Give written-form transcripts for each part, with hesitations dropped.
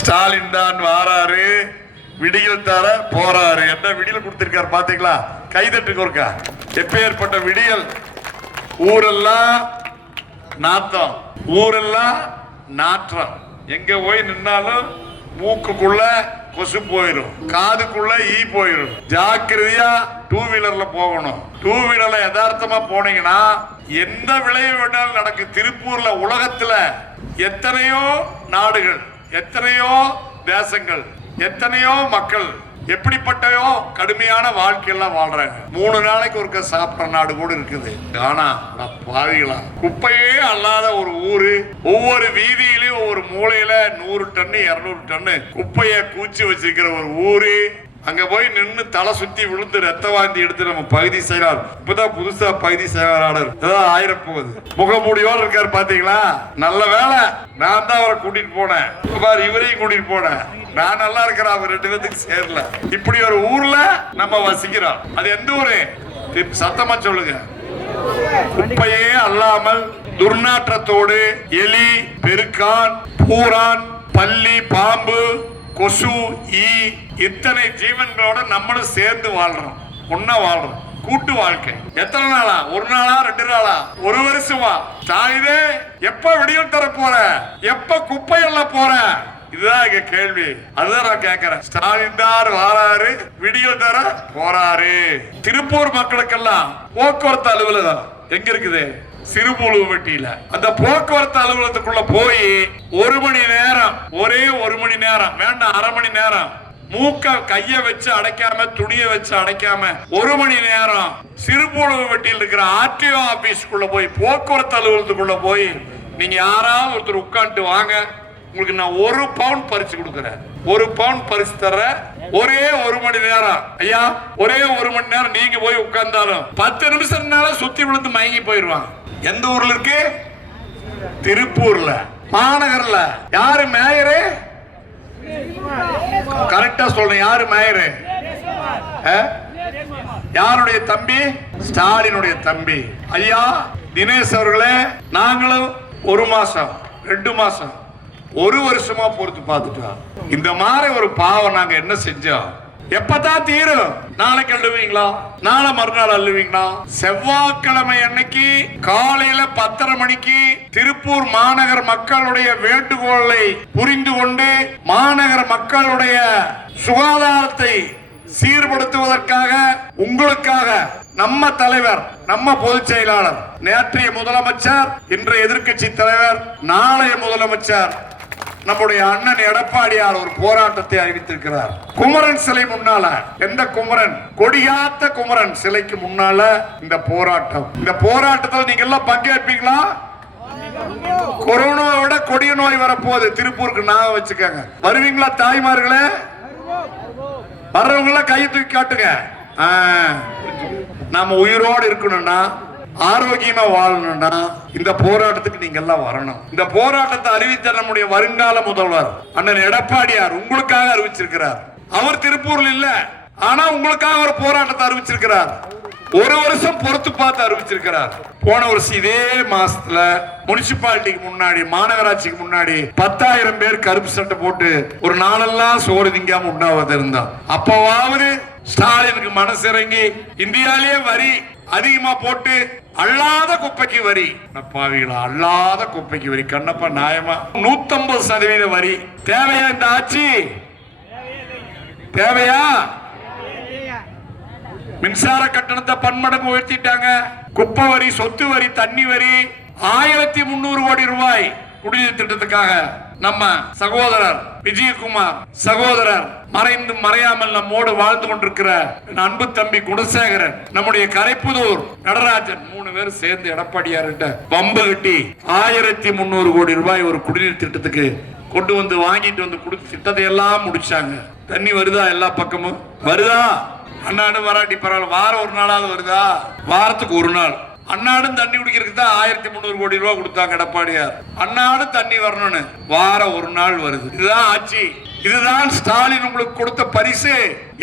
ஸ்டாலின் தான் வாராரு, விடியல் தர போறாரு. என்ன விடியல் கொடுத்திருக்காரு பாத்தீங்களா? கைதட்டுக்கு ஒருக்கா. எப்பேற்பட்ட விடியல்! ஊரெல்லாம் நாத்தம், ஊரெல்லாம் நாற்றம். எங்க போய் நின்னாலும் மூக்குக்குள்ள கொசு போயிடும், காதுக்குள்ள ஈ போயிடும். ஜாக்கிரதையா டூ வீலர்ல போகணும். டூ வீலர்ல யதார்த்தமா போனீங்கன்னா எந்த விளைவு வேணாலும் நடக்கு. திருப்பூர்ல உலகத்துல எத்தனையோ நாடுகள், எத்தனையோ தேசங்கள், எத்தனையோ மக்கள் எப்படிப்பட்டயோ கடுமையான வாழ்க்கையெல்லாம் வாழ்றாங்க. 3 நாளைக்கு ஒருக்க சாப்பிட்ற நாடு கூட இருக்குது. ஆனா பாவிகளா, குப்பையே அல்லாத ஒரு ஊரு, ஒவ்வொரு வீதியிலையும் ஒவ்வொரு மூலையில 100 டன்னு 200 டன்னு குப்பைய கூச்சி வச்சிருக்கிற ஒரு ஊரு. அங்க போய் நின்று தலை சுத்தி விழுந்து ரத்த வாந்தி எடுத்து நம்ம பகுதி செயலாளர், இப்பதான் புதுசா பகுதி செயலாளர் ஆயிரப்போகுது, முகமூடியோடு இருக்காரு பாத்தீங்களா? நல்ல வேலை நான் தான் அவரை கூட்டிட்டு போனேன், இவரையும் கூட்டிட்டு போனேன். நான் நல்லா இருக்கிறேன், அவர் 2 பேத்துக்கு சேரல. இப்படி ஒரு ஊர்ல நம்ம வசிக்கிறோம். அது எந்த ஊரு? சத்தமா சொல்லுங்க. குப்பையே அல்லாமல் துர்நாற்றத்தோடு எலி, பெருக்கான், பூரான், பல்லி, பாம்பு, கொசு, ஈ, இத்தனை ஜீவன்களோட நம்மளும் சேர்ந்து வாழ்றோம், ஒன்னா வாழ்றோம். கூட்டு வாழ்க்கை. எத்தனை நாளா? 1 நாளா 2 நாளா 1 வருஷமா? தாயிதே எப்ப விடியல் தர போற, எப்ப குப்பை எல்லாம் போற? இதுதான் எங்க கேள்வி. அதுதான் நான் கேட்கிறேன். ஸ்டாலின் தான் வாராரு, விடியல் தர போறாரு. திருப்பூர் மக்களுக்கெல்லாம் போக்குவரத்து அலுவலகம் எங்க இருக்குது? சிறுமுழுவட்டியில. அந்த போக்குவரத்து அலுவலகத்துக்குள்ள போய் 1 மணி நேரம், ஒரே 1 மணி நேரம் வேண்டாம், 1/2 மணி நேரம் மூக்க கைய வச்சு அடைக்காம, துணியை வச்சு அடைக்காம 1 மணி நேரம் சிறுமுழுவட்டியில் இருக்கிற ஆர்டிஓ ஆபீஸ்க்குள்ள போய், போக்குவரத்து அலுவலகத்துக்குள்ள போய் நீங்க யாராவது ஒருத்தர் உட்காந்துட்டு வாங்க, உங்களுக்கு நான் 1 பவுன் பரிசு கொடுக்குறேன், 1 பவுன் பரிசு தர்றேன். ஒரே 1 மணி நேரம் ஐயா, ஒரே 1 மணி நேரம் நீங்க போய் உட்கார்ந்தாலும் 10 நிமிஷம்னால சுத்தி விழுந்து மயங்கி போயிருவான். எந்த ஊர்ல இருக்கு? திருப்பூர்ல, மாநகர்ல. யாரு மேயரு? கரெக்டா சொல்றேன். யாரு மேயரு? யாருடைய தம்பி? ஸ்டாலினுடைய தம்பி. ஐயா தினேஷ் அவர்களே, நாங்களும் 1 மாசம் 2 மாசம் 1 வருஷமா பொறுத்து பார்த்துட்டோம். இந்த மாதிரி ஒரு பாவம் நாங்க என்ன செஞ்சோம்? எப்பதான் தீரும்? நாளைக்கு அள்ளுவீங்களா? நாளை மறுநாள் அள்ளுவீங்களா? செவ்வாய்க்கிழமை அன்னைக்கு காலையில 10:30 மணிக்கு திருப்பூர் மாநகர் மக்களுடைய வேண்டுகோளை புரிந்து கொண்டு மாநகர மக்களுடைய சுகாதாரத்தை சீர்படுத்துவதற்காக உங்களுக்காக நம்ம தலைவர், நம்ம பொதுச் செயலாளர், நேற்றைய முதலமைச்சர், இன்றைய எதிர்க்கட்சி தலைவர், நாளைய முதலமைச்சர் நம்முடைய அண்ணன் எடப்பாடியார் ஒரு போராட்டத்தை அறிவித்திருக்கிறார். குமரன் சிலை முன்னால, எந்த குமரன்? கொடியாத்த குமரன் சிலைக்கு முன்னால இந்த போராட்டம். இந்த போராட்டத்தில் நீங்க எல்லாம் பங்கேற்பீங்களா? கொரோனாவோட கொடிய நோய் வரப்போகுது திருப்பூருக்கு, நான் வச்சுக்கோங்க. வருவீங்களா தாய்மார்களே? வர்றவங்கள கை தூக்கி காட்டுங்க. நாம உயிரோடு இருக்கணும்னா, ஆரோக்கியமா வாழணும்னா இந்த போராட்டத்துக்கு நீங்க எல்லாம் வரணும். இந்த போராட்டத்தை அறிவித்த நம்முடைய வருங்கால முதல்வர் அண்ணன் எடப்பாடியார் உங்களுக்காக அறிவிச்சிருக்கிறார். அவர் திருப்பூர்ல இல்ல, ஆனா உங்களுக்காக ஒரு போராட்டத்தை அறிவிச்சிருக்கிறார். 1 வருஷம் பொறுத்து பார்த்து அறிவிச்சிருக்கிறார். போன வருஷம் இதே மாசத்துல முனிசிபாலிட்டிக்கு முன்னாடி, மாநகராட்சிக்கு முன்னாடி 10,000 பேர் கருப்பு சட்டை போட்டு ஒரு நாளெல்லாம் சோறு திங்காம உண்டாவது இருந்தான். அப்பவாவது ஸ்டாலினுக்கு மனசு இறங்கி இந்தியாலேயே வரி அதிகமா போட்டு அல்லாத குப்பைக்கு வரி, பாவிகளா, அல்லாத குப்பைக்கு வரி. கண்ணப்பா நியாயமா 150% வரி தேவையா? இந்த ஆட்சி தேவையா? மின்சார கட்டணத்தை பன்மடங்கு உயர்த்திட்டாங்க. குப்பை வரி, சொத்து வரி, தண்ணி வரி 1300 கோடி ரூபாய் குடிநீர் திட்டத்துக்காக நம்ம சகோதரர் விஜயகுமார், சகோதரர் மறைந்து மறையாமல் நம்மோடு வாழ்ந்து கொண்டிருக்கிற அன்பு தம்பி குணசேகரன், நம்முடைய கரைப்புதூர் நடராஜன் 3 பேர் சேர்ந்து எடப்பாடியார்கிட்ட வம்பு கட்டி 1300 கோடி ரூபாய் ஒரு குடிநீர் திட்டத்துக்கு கொண்டு வந்து வாங்கிட்டு வந்து கொடுத்து திட்டத்தை எல்லாம் முடிச்சாங்க. தண்ணி வருதா? எல்லா பக்கமும் வருதா? அண்ணாடு வராட்டி பரவாயில்ல, வாரம் 1 நாளாவது வருதா? வாரத்துக்கு 1 நாள் அண்ணாடும் தண்ணி குடிக்கிறதுக்கு தான் 1300 கோடி ரூபாய் கொடுத்தாங்க எடப்பாடியார். அண்ணாடும் தண்ணி வரணும்னு வாரம் 1 நாள் வருது. இதுதான் ஆட்சி. இதுதான் ஸ்டாலின் உங்களுக்கு கொடுத்த பரிசு.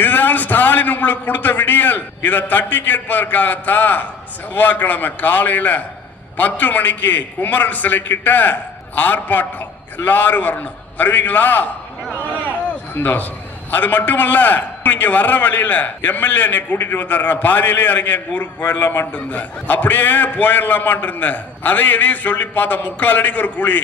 இதுதான் ஸ்டாலின் உங்களுக்கு கொடுத்த விடியல். இதை தட்டி கேட்பதற்காகத்தான் செவ்வாய்க்கிழமை காலையில 10 மணிக்கு குமரன் சிலை கிட்ட ஆர்ப்பாட்டம். எல்லாரும் வரணும். வருவீங்களா? சந்தோஷம். அது மட்டுமல்ல, இங்க வர்ற வழியில எம்எல்ஏ என்னை கூட்டிட்டு வந்தாரு. பாதியிலே இறங்கி எங்க ஊருக்கு போயிடலாமான் இருந்தேன், அப்படியே போயிடலாமான் இருந்தேன். அதை எதையும் சொல்லி பார்த்தா 3/4 அடிக்கு ஒரு குழி,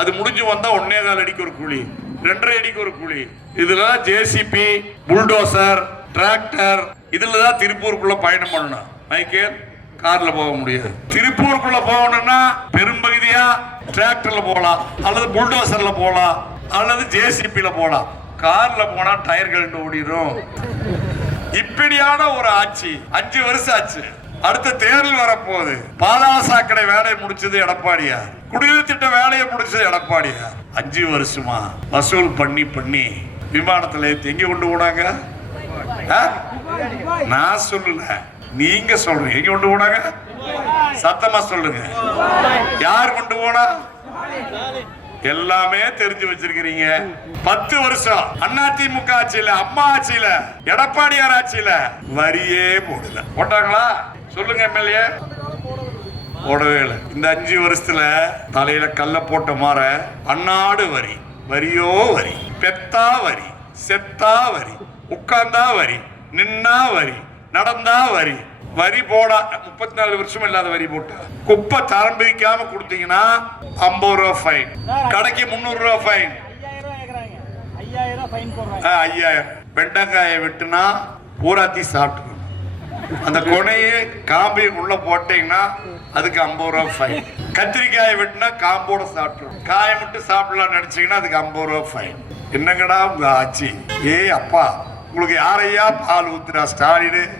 அது முடிஞ்சு வந்தா 1.25 அடிக்கு ஒரு குழி, 2.5 அடிக்கு ஒரு குழி. இதுல ஜேசிபி, புல்டோசர், டிராக்டர், இதுலதான் திருப்பூருக்குள்ள பயணம் பண்ணணும். மைக்கேல் கார்ல போக முடியாது. திருப்பூருக்குள்ள போகணும்னா பெரும்பகுதியா டிராக்டர்ல போகலாம், அல்லது புல்டோசர்ல போகலாம், அல்லது ஜேசிபில போகலாம். கார்ல போனா டயர் கழண்டு ஓடிடும். இப்படியான ஒரு ஆட்சி 5 வருஷம் ஆச்சு. அடுத்த தேர்தல் வரப்போகுது. பாதாள சாக்கடை வேலையை முடிச்சது எடப்பாடியா, குடிநீர் திட்ட வேலையை முடிச்சது எடப்பாடியா. 5 வருஷமா வசூல் பண்ணி பண்ணி விமானத்துல எங்க கொண்டு போனாங்க? நான் சொல்லல, நீங்க சொல்றீங்க. எங்க கொண்டு போனாங்க? சத்தமா சொல்லுங்க. யார் கொண்டு போனா? எல்லாமே தெரிஞ்சு வச்சிருக்கிறீங்க. 10 வருஷம் அதிமுக ஆட்சியில, அம்மா ஆட்சியில, எடப்பாடியார் ஆட்சியில வரியே போடல. போட்டாங்களா? சொல்லுங்க எம்எல்ஏ. போடவே இல்லை. இந்த 5 வருஷத்துல தலையில கல்ல போட்ட மாற அன்னாடு வரி, வரியோ வரி, பெத்தா வரி, செத்தா வரி, உட்கார்ந்தா வரி, நின்னா வரி, நடந்தா வரி. வரி போட 34 வருஷம் இல்லாத வரி போட்ட. குப்பை தரம் பிரிக்காம கொடுத்தீங்கன்னா 50 ரூபா ஃபைன், கடைக்கு 300 ரூபா ஃபைன், 5000. வெண்டக்காயை வெட்டுனா பூராத்தி சாப்பிட்டு அந்த கொனையை காம்பையும் உள்ள போட்டீங்கன்னா அதுக்கு 50 ரூபா ஃபைன். கத்திரிக்காயை வெட்டினா காம்போட சாப்பிட்டுரும். காயை மட்டும் சாப்பிடலாம் நினைச்சீங்கன்னா அதுக்கு 50 ரூபா ஃபைன். என்னங்கடா உங்க ஆட்சி? அப்பா, உங்களுக்கு யாரையா பால் ஊத்துறா? ஸ்டாலின்,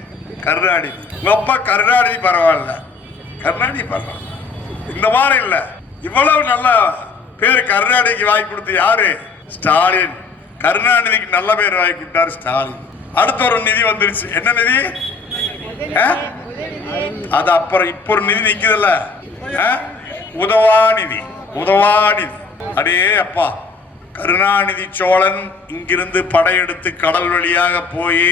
கருணாநிதி. உங்க அப்பா கருணாநிதி பரவாயில்ல, கருணாநிதி பரவாயில்ல. இந்த மாதிரி இல்ல, இவ்வளவு நல்ல பேர் கருணாநிதிக்கு வாங்கி கொடுத்து யாரு? ஸ்டாலின். கருணாநிதிக்கு நல்ல பேர் வாங்கி கொடுத்தாரு ஸ்டாலின். அடுத்த ஒரு நிதி வந்துருச்சு. என்ன நிதி? அது அப்புறம் இப்ப ஒரு நிதி நிக்குதுல்ல, உதவாநிதி. உதவாநிதி. அடே அப்பா, கருணாநிதி சோழன் இங்கிருந்து படையெடுத்து கடல் வழியாக போய்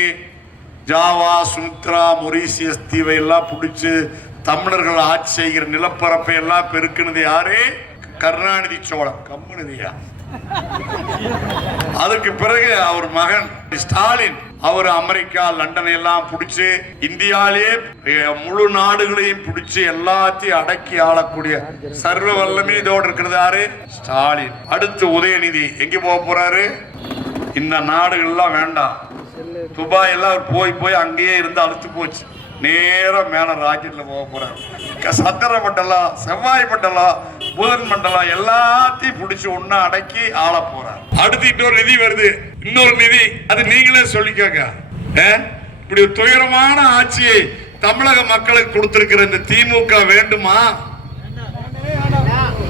ஜாவா, சுமித்ரா, மொரீசியஸ் தீவை எல்லாம் பிடிச்சு தமிழர்கள் ஆட்சி செய்கிற நிலப்பரப்பை எல்லாம் பெருக்குனது யாரு? கருணாநிதி சோழன். கம்முனிதியா. அதுக்கு பிறகு அவர் மகன் ஸ்டாலின், அவர் அமெரிக்கா, லண்டன் எல்லாம் பிடிச்சு இந்தியாலே முழு நாடுகளையும் பிடிச்சு எல்லாத்தையும் அடக்கி ஆளக்கூடிய சர்வ வல்லமை இதோடு இருக்கிறது யாரு? ஸ்டாலின். அடுத்து உதயநிதி எங்க போக போறாரு? இந்த நாடுகள்லாம் வேண்டாம், துபாய் எல்லாம் போய் போய் அங்கேயே இருந்து அழுத்து போச்சு. நேரம் மேல ராக்கெட்ல போக போறாரு. சந்திர மண்டலம், செவ்வாய் மண்டலம், புதன் மண்டலம் எல்லாத்தையும் பிடிச்சு ஒன்னா அடக்கி ஆள போறாரு. அடுத்து இன்னொரு நிதி வருது, இன்னொரு நிதி. அது நீங்களே சொல்லிக்கோங்க. இப்படி துயரமான ஆட்சியை தமிழக மக்களுக்கு கொடுத்திருக்கிற இந்த திமுக வேண்டுமா?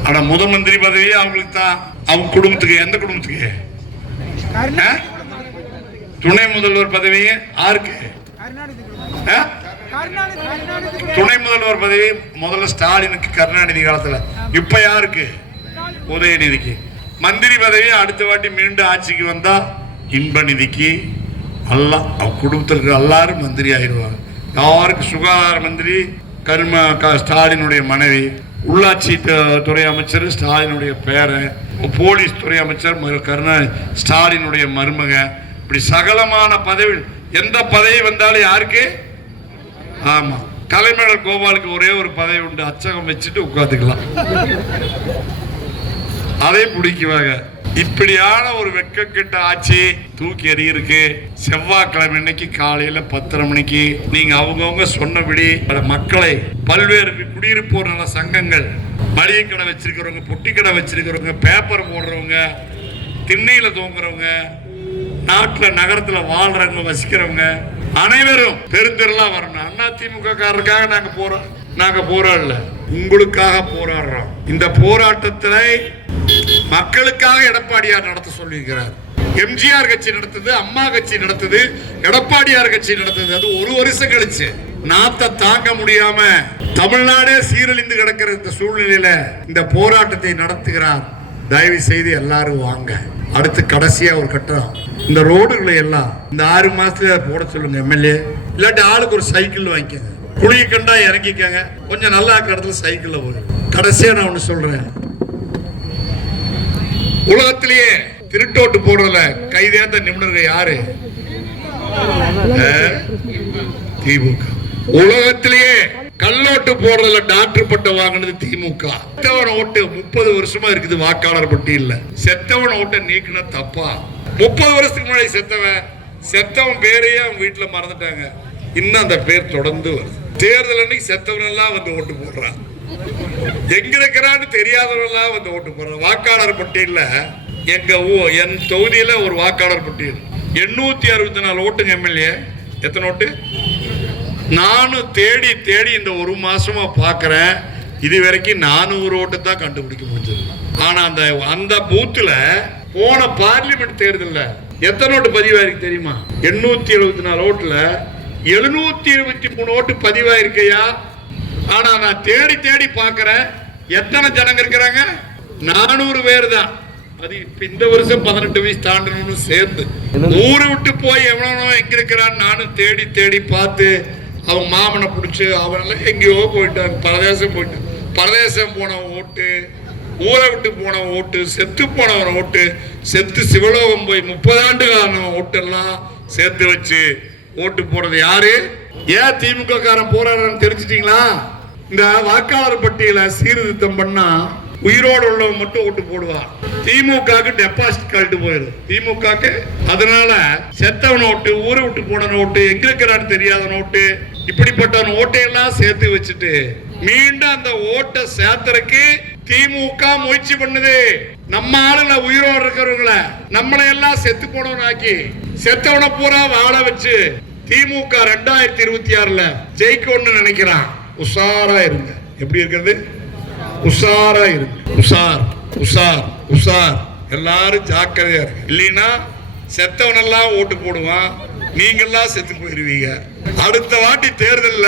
ஆனா முதலமைச்சர் பதவி அவங்களுக்கு தான். அவங்க குடும்பத்துக்கு, எந்த குடும்பத்துக்கு? துணை முதல்வர் பதவி யாருக்கு? துணை முதல்வர் பதவி முதல்ல ஸ்டாலினுக்கு, கருணாநிதி காலத்துல. இப்ப யாருக்கு? உதயநிதிக்கு. மந்திரி பதவி அடுத்த வாட்டி மீண்டும் ஆட்சிக்கு வந்தா இன்ப நிதிக்கு. குடும்பத்திற்கு எல்லாரும் மந்திரி ஆயிடுவாங்க. யாருக்கு? சுகாதார மந்திரி ஸ்டாலினுடைய மனைவி, உள்ளாட்சி துறை அமைச்சர் ஸ்டாலினுடைய பேரன், போலீஸ் துறை அமைச்சர் ஸ்டாலினுடைய மருமக. இப்படி சகலமான பதவி, எந்த பதவி வந்தாலும் யாருக்கு? ஆமா, கலைமகள் கோபாலுக்கு ஒரே ஒரு பதவி உண்டு, அச்சகம் வச்சுட்டு உட்காந்துக்கலாம், அதை பிடிக்குவாங்க. இப்படியான ஒரு வெட்கக்கெட்ட ஆட்சி தூக்கி எறியிருக்கு. செவ்வாய்க்கிழமை இன்னைக்கு காலையில 10:30 மணிக்கு நீங்க அவங்கவுங்க சொன்னபடி மக்களை, பல்வேறு குடியிருப்போர் நல சங்கங்கள், மளிகை கடை வச்சிருக்கிறவங்க, பொட்டி கடை வச்சிருக்கிறவங்க, பேப்பர் போடுறவங்க, திண்ணையில தூங்குறவங்க, நாட்டில் நகரத்தில் வாழ்றவங்க, வசிக்கிறவங்க அனைவரும் பெருந்திரளா வரணும். அதிமுக காரருக்காக நாங்க போராடல, உங்களுக்காக போராடுறோம். இந்த போராட்டத்தை மக்களுக்காக எடப்பாடியார் நடத்த சொல்லியிருக்கிறார். எம்ஜிஆர் கட்சி நடத்துது, அம்மா கட்சி நடத்துது, எடப்பாடியார் கட்சி நடத்துது. அது ஒரு வருஷம் கழிச்சு நாத்த தாங்க முடியாம தமிழ்நாடே சீரழிந்து கிடக்கிற இந்த சூழ்நிலையில இந்த போராட்டத்தை நடத்துகிறார். தயவு செய்து எல்லாரும் வாங்க. அடுத்து கடைசியா ஒரு கட்டம், இந்த ரோடுகளை எல்லாம் இந்த 6 மாசத்துல போட சொல்லுங்க எம்எல்ஏ. இல்லாட்டி ஆளுக்கு ஒரு சைக்கிள் வாங்கிக்கங்க, குழியை கண்டா இறங்கிக்கங்க, கொஞ்சம் நல்லா இருக்கிற இடத்துல சைக்கிள்ல போய். கடைசியா நான் ஒண்ணு சொல்றேன், உலகத்திலேயே திருட்டோட்டு போடுறதுல கைதேர்ந்த நிபுணர்கள் யாரு? திமுக. உலகத்திலேயே கல்லோட்டு போடுறதுல டாக்டர் பட்டம் வாங்கினது திமுக. செத்தவன் ஓட்டு 30 வருஷமா இருக்குது வாக்காளர் பட்டியல்ல. செத்தவன் ஓட்டை நீக்கினா தப்பா? 30 வருஷத்துக்கு முன்னாடி செத்தவன் பேரையே அவங்க வீட்டுல மறந்துட்டாங்க. இன்னும் அந்த பேர் தொடர்ந்து வருது. தேர்தல் அன்னைக்கு செத்தவன் எல்லாம் வந்து ஓட்டு போடுறான். எங்க இருக்கிறான்னு தெரியாதவன் எல்லாம் வந்து ஓட்டு போடுறான். வாக்காளர் பட்டியல்ல என் தொகுதியில ஒரு வாக்காளர் பட்டியல் 864 ஓட்டுங்க. எம்எல்ஏ எத்தனை ஓட்டு? நானும் தேடி தேடி இந்த ஒரு மாசமா பாக்குறேன். இது வரைக்கும் 400 ஓட்டு தான் கண்டுபிடிக்க முடிஞ்சது. ஆனா அந்த பூத்துல போன பார்லிமெண்ட் தேர்தல்ல எத்தனை ஓட்டு பதிவாயிருக்கு தெரியுமா? 874 ஓட்டுல 723 ஓட்டு பதிவாயிருக்கையா? ஆனா நான் தேடி தேடி பாக்குறேன், எத்தனை ஜனங்க இருக்கிறாங்க? 400 பேர் தான். அது இப்ப இந்த வருஷம் 18 வயசு தாண்டணும்னு சேர்ந்து ஊரு விட்டு போய் எவ்வளோ எங்க இருக்கிறான்னு நானும் தேடி தேடி பார்த்து அவன் மாமனை பிடிச்சி அவனெல்லாம் எங்கேயோ போயிட்டாங்க. பரதேசம் போனவன் ஓட்டு, ஊரை விட்டு போனவன் ஓட்டு, செத்து போனவன் ஓட்டு, செத்து சிவலோகம் போய் 30 ஆண்டு காரணம் ஓட்டெல்லாம் சேர்த்து வச்சு ஓட்டு போடுறது யாரு? ஏன் திமுக காரன் போறாருன்னு தெரிஞ்சிட்டீங்களா? இந்த வாக்காளர் பட்டியலை சீர்திருத்தம் பண்ணா உயிரோடு உள்ளவங்க மட்டும் ஓட்டு போடுவா. திமுகவுக்கு டெபாசிட் கழட்டு போயிடும் திமுகவுக்கு. அதனால செத்தவன் ஓட்டு, ஊரை விட்டு போன ஓட்டு, எங்க இருக்கிறான்னு தெரியாத நோட்டு, இப்படிப்பட்ட ஓட்டையெல்லாம் சேர்த்து வச்சுட்டு மீண்டும் அந்த ஓட்டை சேர்த்துறதுக்கு திமுக முயற்சி பண்ணுது. நம்ம ஆளுல உயிரோடு இருக்கிறவங்கள நம்மளை எல்லாம் செத்து போனவனாக்கி செத்தவனை பூரா வாழ வச்சு திமுக 2026ல ஜெயிக்கணும்னு நினைக்கிறான். உஷாரா இருங்க. எப்படி இருக்கிறது? உஷாரா இருக்கு. உஷார் உஷார் உஷார். எல்லாரும் ஜாக்கிரதையா இருக்கு. இல்லைன்னா செத்தவன் எல்லாம் ஓட்டு போடுவான், நீங்க எல்லாம் செத்து போயிருவீங்க. அடுத்த வாட்டி தேர்தல்ல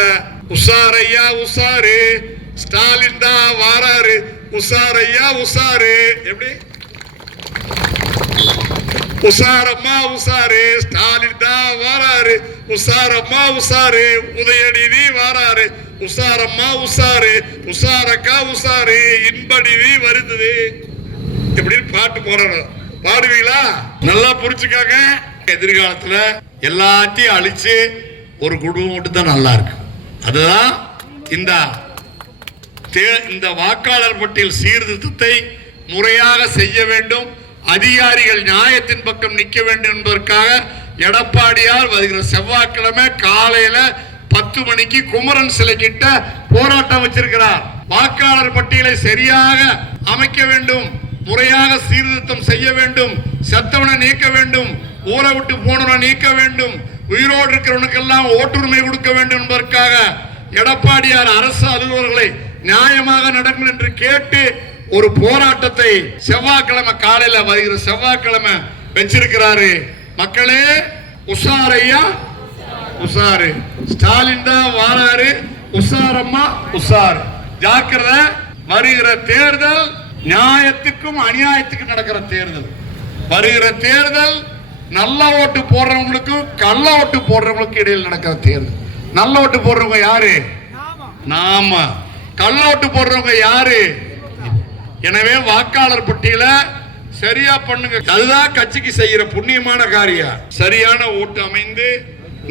உஷாரையா உஷாரு, ஸ்டாலின் தான் வாராரு, உஷாரையா உஷாரு. எப்படி? உஷாரம்மா உஷாரு, ஸ்டாலின் தான் வாராரு, உஷாரம்மா உஷாரு, உதயநிதி வாராரு, உஷாரம்மா உஷாரு, உஷாரக்கா உஷாரு, இன்பநிதி வருது. இப்படின்னு பாட்டு போறோம். பாடுவீங்களா? நல்லா புரிச்சுக்காங்க. எதிர்காலத்துல எல்லாத்தையும் அழிச்சு ஒரு குடும்பம் மட்டும் தான் நல்லா இருக்கு. அதுதான் இந்த வாக்காளர் பட்டியல் சீர்திருத்தத்தை முறையாக செய்ய வேண்டும். அதிகாரிகள் நியாயத்தின் பக்கம் நிற்க வேண்டும் என்பதற்காக எடப்பாடியார் வருகிற செவ்வாய்க்கிழமை காலையில 10 மணிக்கு குமரன் சிலை கிட்ட போராட்டம் வச்சிருக்கிறார். வாக்காளர் பட்டியலை சரியாக அமைக்க வேண்டும், முறையாக சீர்திருத்தம் செய்ய வேண்டும், செத்தவனை நீக்க வேண்டும், ஊரை விட்டு போனவனை நீக்க வேண்டும், உயிரோடு இருக்கிறவனுக்கெல்லாம் ஓட்டுரிமை கொடுக்க வேண்டும் என்பதற்காக எடப்பாடியார் அரசு அலுவலர்களை நியாயமாக நடக்கும் என்று கேட்டு ஒரு போராட்டத்தை செவ்வாய்க்கிழமை காலையில வருகிற செவ்வாய்க்கிழமை வச்சிருக்கிறாரு. மக்களே உஷாரையா உஷாரு, ஸ்டாலின் தான் வாராரு, உஷாரம்மா உஷார். ஜாக்கிரதை. வருகிற தேர்தல் நியாயத்துக்கும் அநியாயத்துக்கும் நடக்கிற தேர்தல். வருகிற தேர்தல் நல்ல ஓட்டு போடுறவங்களுக்கும் கள்ள ஓட்டு போடுறவங்களுக்கும் இடையில் நடக்கிற தேர்தல். நல்ல ஓட்டு போடுறவங்க யாரு? நாம. கள்ள ஓட்டு போடுறவங்க யாரு? எனவே வாக்காளர் பட்டியல சரியா பண்ணுங்க. அதுதான் கட்சிக்கு செய்யற புண்ணியமான காரியம். சரியான ஓட்டு அமைந்து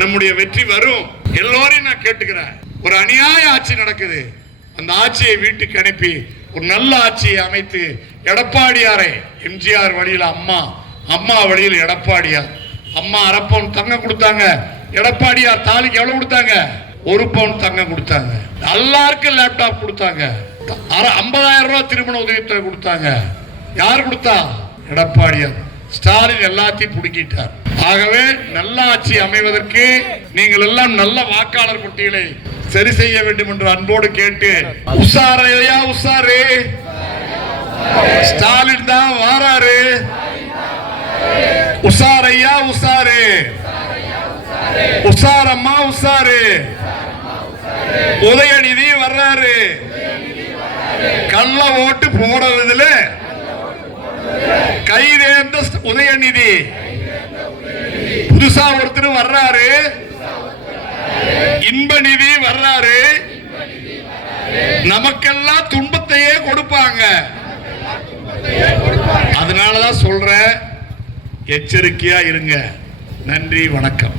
நம்முடைய வெற்றி வரும். எல்லோரையும் நான் கேட்டுக்கிறேன். ஒரு அநியாய ஆட்சி நடக்குது, அந்த ஆட்சியை வீட்டுக்கு அனுப்பி ஒரு நல்ல ஆட்சியை அமைத்து எடப்பாடியாரை எம்ஜிஆர் வழியில் அம்மா வழியில் எடப்பாடியார். அம்மா 1/2 பவுன் தங்கம் கொடுத்தாங்க. எடப்பாடியார் தாலிக்கு எவ்வளவு கொடுத்தாங்க? 1 பவுன் தங்கம் கொடுத்தாங்க. எல்லாருக்கும் லேப்டாப் கொடுத்தாங்க. 50,000 ரூபாய் திருமண உதவித்தொகை கொடுத்தாங்க. யார் கொடுத்தா? எடப்பாடியார். ஸ்டாலின் எல்லாத்தையும் புடுங்கிட்டார். ஆகவே நல்ல ஆட்சி அமைவதற்கு நீங்கள் எல்லாம் நல்ல வாக்காளர் பட்டியலை சரி செய்ய வேண்டும் என்று அன்போடு கேட்டு, உஷாரையா உஷாரு, ஸ்டாலின் தான் வாராரு, உஷாரையா உஷாரு, உஷாரம்மா உஷாரு, உதயநிதி வர்றாரு. கள்ள ஓட்டு போடுறதுல கைதேர்ந்த உதயநிதி புதுசா ஒருத்தர் வர்றாரு, இன்ப நிதி வர்றாரு. நமக்கெல்லாம் துன்பத்தையே கொடுப்பாங்க. அதனாலதான் சொல்றேன், எச்சரிக்கையா இருங்க. நன்றி, வணக்கம்.